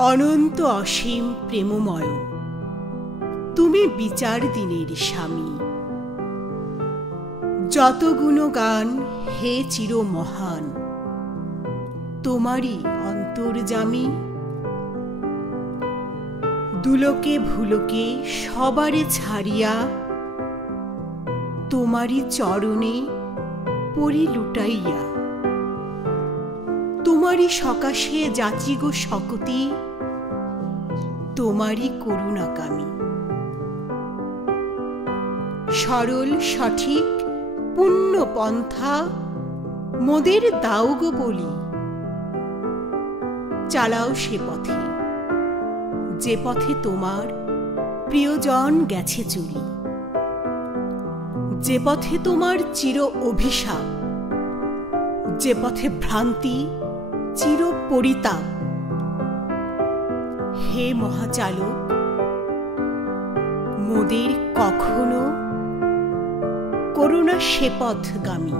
অনন্ত অসীম প্রেমময় তুমি বিচার দিনের স্বামী। যত গুণগান হে চির মহান, তোমারই অন্তর্যামী। দুলোকে ভুলোকে সবারে ছাড়িয়া, তোমারই চরণে পড়ি লুটাইয়া। তোমারই সকাশে যাচি গো শকতি, তোমারই করুণাকামী। সরল সঠিক পুণ্য পন্থা মোদের দাও গো বলি, চালাও সে পথে যে পথে তোমার প্রিয়জন গেছে চলি। যে পথে তোমার চির অভিশাপ, যে পথে ভ্রান্তি চির পরিতাপ। হে মহাচালক, মোদের কখনো করুণা সে পথগামী।